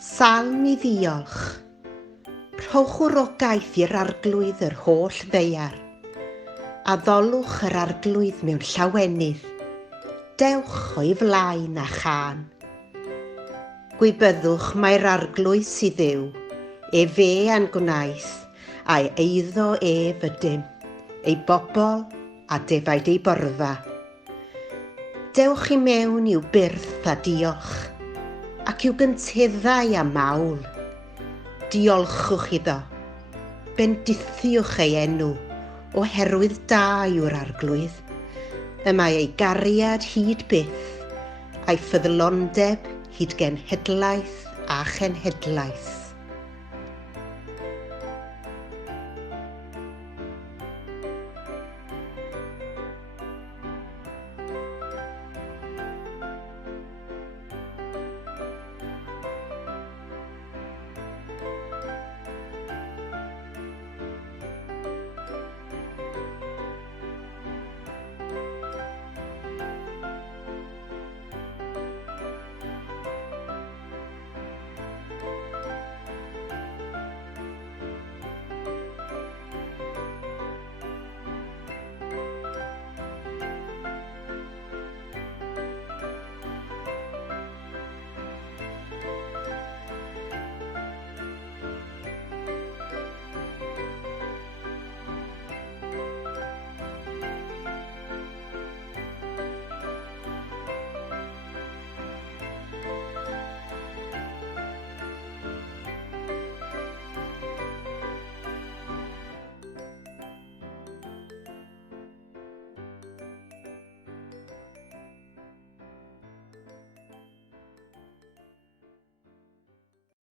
Salm i ddiolch. Rhowch wrogaeth i'r arglwydd yr holl ddeiar. A ddolwch yr arglwydd mewn llawenydd. Dewch o'i flaen a chan. Gwybyddwch mae'r arglwydd sydd Dduw, fe a'n gwnaeth, a'i eiddo fydym, ei bobl a defaid ei borfa. Dewch i mewn i'w byrth a diolch, ac i'w gynteddau a mawl. Diolchwch iddo, bendithiwch ei enw, oherwydd da yw'r arglwydd. Y mae ei gariad hyd byth, a'i ffyddlondeb hyd genhedlaeth a chenhedlaeth.